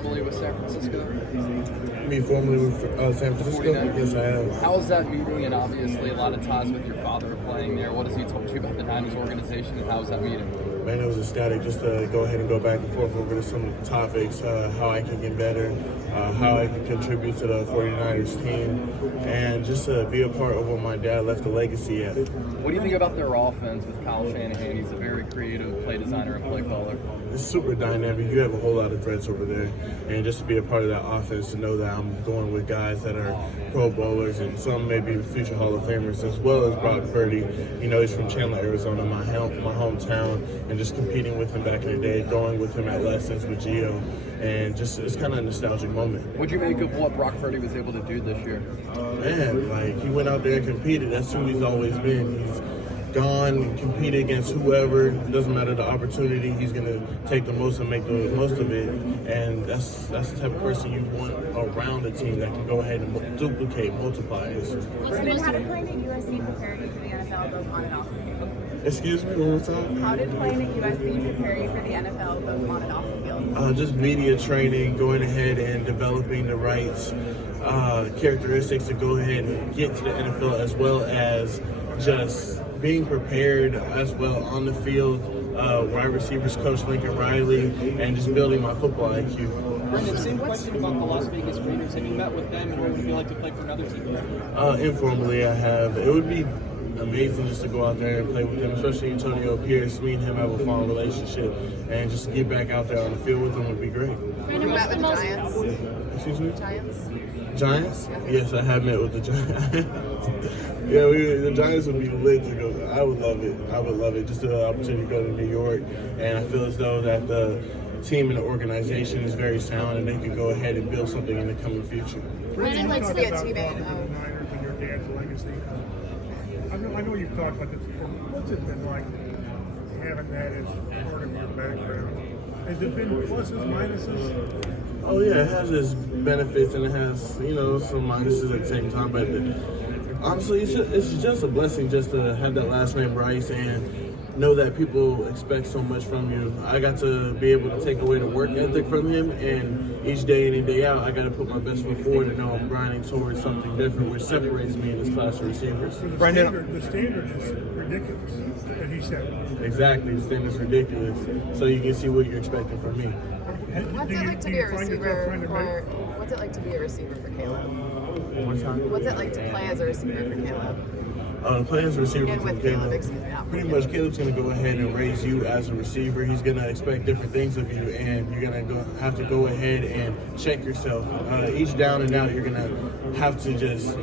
formally with San Francisco? Me formally with San Francisco? 49ers? Yes, I have. How was that meeting? And obviously a lot of ties with your father playing there. What has he told you about the Niners organization, and how was that meeting? Man, it was ecstatic just to go ahead and go back and forth over some topics, how I can get better, how I can contribute to the 49ers team, and just to be a part of what my dad left a legacy at. What do you think about their offense with Kyle Shanahan? He's a very creative play designer and play caller. It's super dynamic. You have a whole lot of threats over there, and just to be a part of that offense, to know that I'm going with guys that are Pro Bowlers and some maybe future Hall of Famers, as well as Brock Purdy. You know, he's from Chandler, Arizona, my hometown, and just competing with him back in the day, going with him at lessons with Gio, and just it's kind of a nostalgic moment. What'd you make of what Brock Purdy was able to do this year? Man, like, he went out there and competed. That's who he's always been. He's gone and competed against whoever. It doesn't matter the opportunity. He's going to take the most and make the most of it. And that's the type of person you want around the team that can go ahead and duplicate, multiply. Brenden, how did playing at USC prepare you for the NFL, both on and off the field? Excuse me, one more time? How did playing at USC prepare you for the NFL, both on and off the field? Just media training, going ahead and developing the right characteristics to go ahead and get to the NFL, as well as just being prepared as well on the field. Wide receivers coach Lincoln Riley, and just building my football IQ. Brenden, same question about the Las Vegas Raiders. Have you met with them, and what would it feel like to play for another team? Informally, I have. It would be amazing just to go out there and play with him, especially Antonio Pierce. Me and him have a fond relationship, and just to get back out there on the field with him would be great. You met with the Giants? Excuse me? Giants? Giants? Yes, I have met with the Giants. Yeah, the Giants would be lit to go. I would love it. I would love it. Just the opportunity to go to New York, and I feel as though that the team and the organization is very sound, and they can go ahead and build something in the coming future. Brenden likes to be a teammate. Niners and your dad's legacy. I know you've talked about this before. What's it been like having that as part of your background? Has it been pluses, minuses? Oh yeah, it has its benefits and it has, some minuses at the same time. But honestly, it's just a blessing just to have that last name Rice and know that people expect so much from you. I got to be able to take away the work ethic from him, and each day in and day out, I got to put my best foot forward and know I'm grinding towards something different, which separates me in this class of receivers. Brenden, the standard is ridiculous, as he said. Exactly, the standard is ridiculous. So you can see what you're expecting from me. What's it like to be a receiver what's it like to be a receiver for Caleb? One time. What's it like to play as a receiver for Caleb? Playing as a receiver And for with Caleb, excuse me. pretty much Caleb's going to go ahead and raise you as a receiver. He's going to expect different things of you, and you're going to have to go ahead and check yourself. Each down and out, you're going to have to just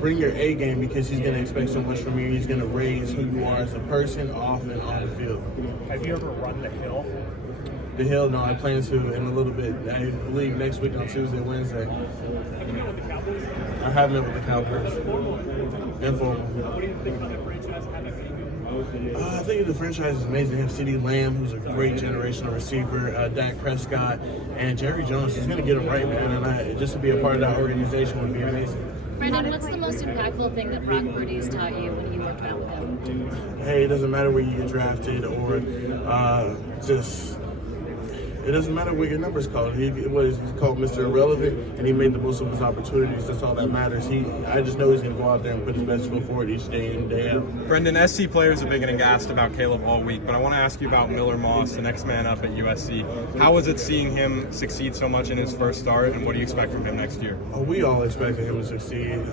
bring your A game, because he's going to expect so much from you. He's going to raise who you are as a person off and on the field. Have you ever run the hill? The hill, no, I plan to in a little bit. I believe next week on Tuesday, Wednesday. Have you met with the Cowboys? I have met with the Cowboys. Informal. What do you think about the franchise? How that can go? I think the franchise is amazing. They have CeeDee Lamb, who's a great generational receiver, Dak Prescott, and Jerry Jones. He's going to get him right, man. And just to be a part of that organization would be amazing. Brenden, what's the most impactful thing that Brock Purdy has taught you when you worked out with him? Hey, it doesn't matter where you get drafted or it doesn't matter what your number's called. He's called Mr. Irrelevant, and he made the most of his opportunities. That's all that matters. I just know he's going to go out there and put his best foot forward each day in and day out. Brenden, SC players have been getting asked about Caleb all week, but I want to ask you about Miller Moss, the next man up at USC. How was it seeing him succeed so much in his first start, and what do you expect from him next year? Oh, we all expected him to succeed.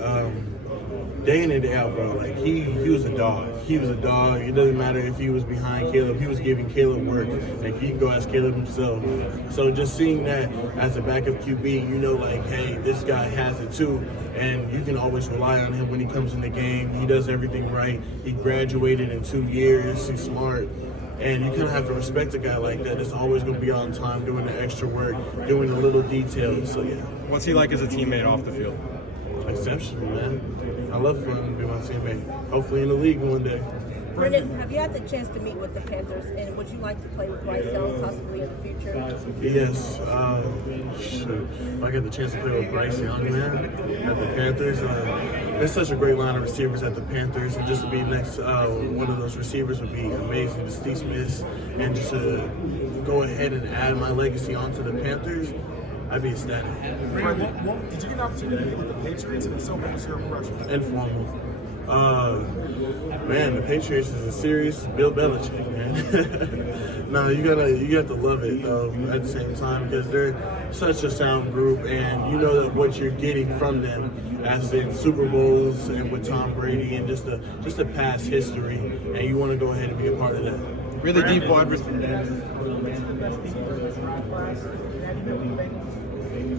Day in and day out, bro. Like, he was a dog. He was a dog. It doesn't matter if he was behind Caleb. He was giving Caleb work. Like, he can go ask Caleb himself. So just seeing that as a backup QB, like, hey, this guy has it too. And you can always rely on him when he comes in the game. He does everything right. He graduated in 2 years. He's smart. And you kind of have to respect a guy like that. That's always going to be on time, doing the extra work, doing the little details. So, yeah. What's he like as a teammate off the field? Exceptional, man. I love for him to be my teammate. Hopefully in the league one day. Brenden, have you had the chance to meet with the Panthers, and would you like to play with Rice possibly in the future? Yes. Shoot. If I get the chance to play with Bryce Young, man, at the Panthers, there's such a great line of receivers at the Panthers, and just to be next one of those receivers would be amazing. To Steve Smith, and just to go ahead and add my legacy onto the Panthers, I'd be ecstatic. Brenden, did you get an opportunity to meet with the Patriots, and if so, what was your impression? Informal. Man, the Patriots is a serious Bill Belichick, man. No, you got to love it though at the same time, because they're such a sound group, and you know that what you're getting from them, as in Super Bowls and with Tom Brady and just a past history, and you want to go ahead and be a part of that. Really deep wide receiver.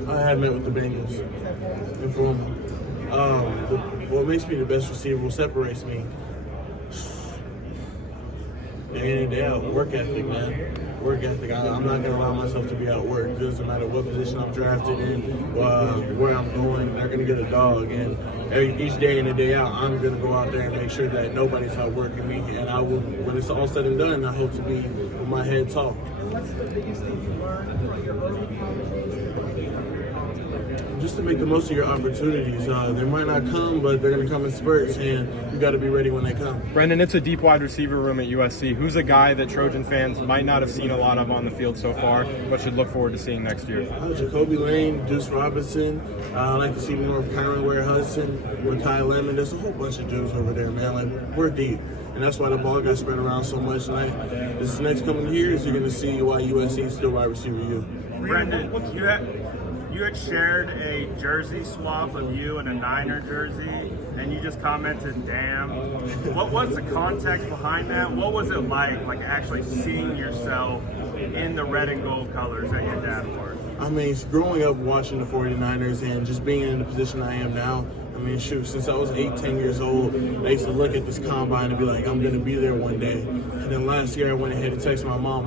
I had met with the Bengals. Informal. What makes me the best receiver, what separates me, day in and day out, work ethic, man. Work ethic. I'm not going to allow myself to be outworked. It doesn't matter what position I'm drafted in, where I'm going, they're going to get a dog. And each day in and day out, I'm going to go out there and make sure that nobody's outworking me. And I will, when it's all said and done, I hope to be with my head tall. What's the biggest thing you learned from your early college days? Just to make the most of your opportunities. They might not come, but they're going to come in spurts, and you got to be ready when they come. Brenden, it's a deep wide receiver room at USC. Who's a guy that Trojan fans might not have seen a lot of on the field so far, but should look forward to seeing next year? Jacoby Lane, Deuce Robinson. I like to see more of Kyron Ware-Hudson, Makai Lemon. There's a whole bunch of dudes over there, man. Like, we're deep. And that's why the ball got spread around so much. And this next coming years, you're going to see why USC is still wide receiver you. Brenden, you had shared a jersey swap of you in a Niner jersey, and you just commented, "Damn." What was the context behind that? What was it like actually seeing yourself in the red and gold colors that your dad wore? I mean, growing up watching the 49ers and just being in the position I am now, I mean, shoot, since I was 10 years old, I used to look at this combine and be like, I'm going to be there one day. And then last year I went ahead and texted my mom,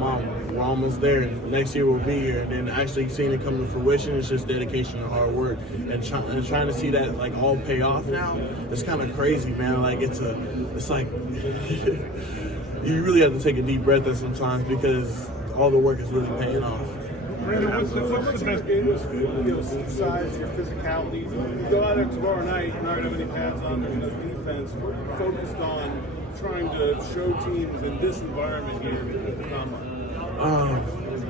we're almost there. Next year we'll be here. And then actually seeing it come to fruition, it's just dedication and hard work. And trying to see that like all pay off now, it's kind of crazy, man. Like it's like, you really have to take a deep breath at sometimes, because all the work is really paying off. Brenden, what's the best game? Size, your physicality. You go out there tomorrow night, you're not going to have any pads on, there's no defense. We're focused on trying to show teams in this environment here at the combine.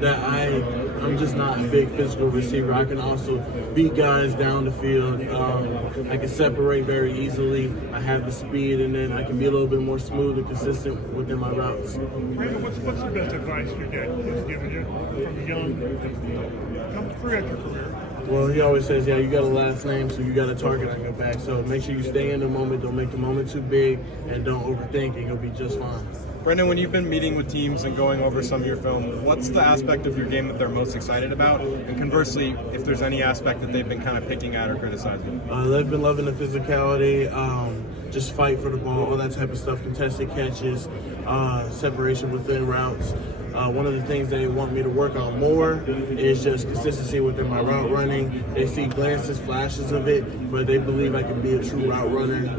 That I'm just not a big physical receiver. I can also beat guys down the field. I can separate very easily. I have the speed, and then I can be a little bit more smooth and consistent within my routes. Brenden, what's the best advice your dad has given you from young to come throughout your career? Well, he always says, yeah, you got a last name, so you got a target on your back. So make sure you stay in the moment. Don't make the moment too big, and don't overthink, and you'll be just fine. Brenden, when you've been meeting with teams and going over some of your film, what's the aspect of your game that they're most excited about? And conversely, if there's any aspect that they've been kind of picking at or criticizing? They've been loving the physicality, just fight for the ball, all that type of stuff, contested catches, separation within routes. One of the things they want me to work on more is just consistency within my route running. They see glances, flashes of it, but they believe I can be a true route runner.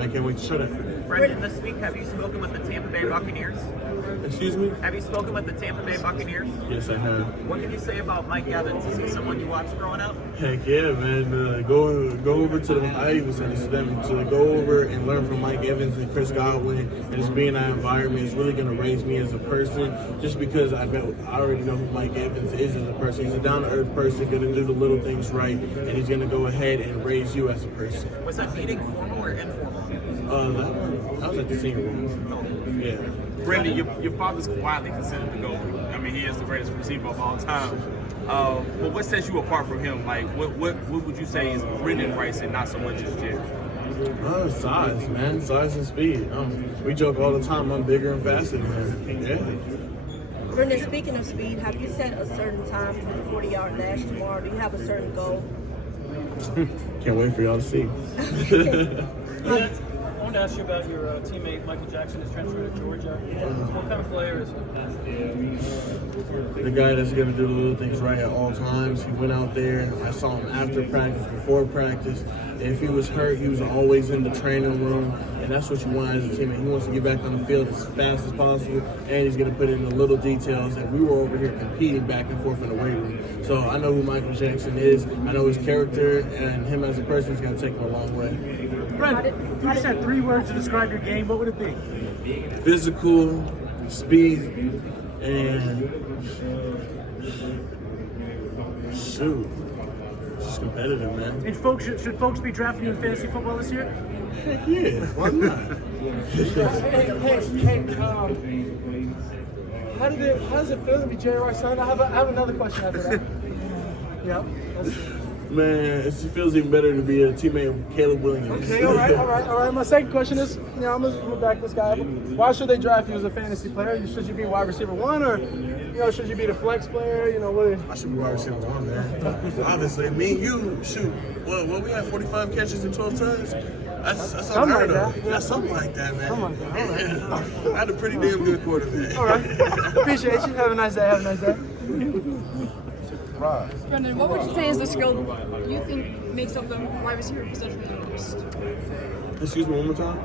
I can't wait to show that. Brenden, this week, have you spoken with the Tampa Bay Buccaneers? Excuse me? Have you spoken with the Tampa Bay Buccaneers? Yes, I have. What can you say about Mike Evans? Is he someone you watched growing up? Heck yeah, man. Go over to them. I even said this to them, to go over and learn from Mike Evans and Chris Godwin, and just being in that environment is really going to raise me as a person, just because I already know who Mike Evans is as a person. He's a down-to-earth person, going to do the little things right, and he's going to go ahead and raise you as a person. Was that meeting formal or informal? I was at the senior room. Yeah. Brenden, your father's widely considered the GOAT. I mean, he is the greatest receiver of all time. But what sets you apart from him? Like, what would you say is Brenden Rice and not so much as Jim? Size, man. Size and speed. We joke all the time, I'm bigger and faster than him. Yeah. Brenden, speaking of speed, have you set a certain time for the 40-yard dash tomorrow? Do you have a certain goal? Can't wait for y'all to see. wanted to ask you about your teammate Michael Jackson is transferred to Georgia. What kind of player is he? The guy that's going to do the little things right at all times. He went out there. I saw him after practice, before practice. If he was hurt, he was always in the training room. And that's what you want as a teammate. He wants to get back on the field as fast as possible. And he's going to put in the little details. And we were over here competing back and forth in the weight room. So I know who Michael Jackson is. I know his character. And him as a person is going to take him a long way. Brenden, if you just had 3 words to describe your game, what would it be? Physical, speed, and shoot, just competitive, man. And folks, should folks be drafting you in fantasy football this year? Heck yeah, why not? How does it feel to be Jerry Rice's son? I have another question after that. Yeah. Man, it feels even better to be a teammate of Caleb Williams. Okay, all right. My second question is, I'm gonna back this guy up. Why should they draft you as a fantasy player? Should you be wide receiver 1, or should you be the flex player? I should be wide receiver 1, man. Obviously, me and you, shoot. Well, we had 45 catches and 12 touchdowns. That's unheard of. That's something like that, man. Something like that. All right. I had a pretty damn good quarterback. All right. Appreciate you. Have a nice day. Brenden, what would you say is the skill you think makes up the wide receiver position the most? Excuse me, one more time?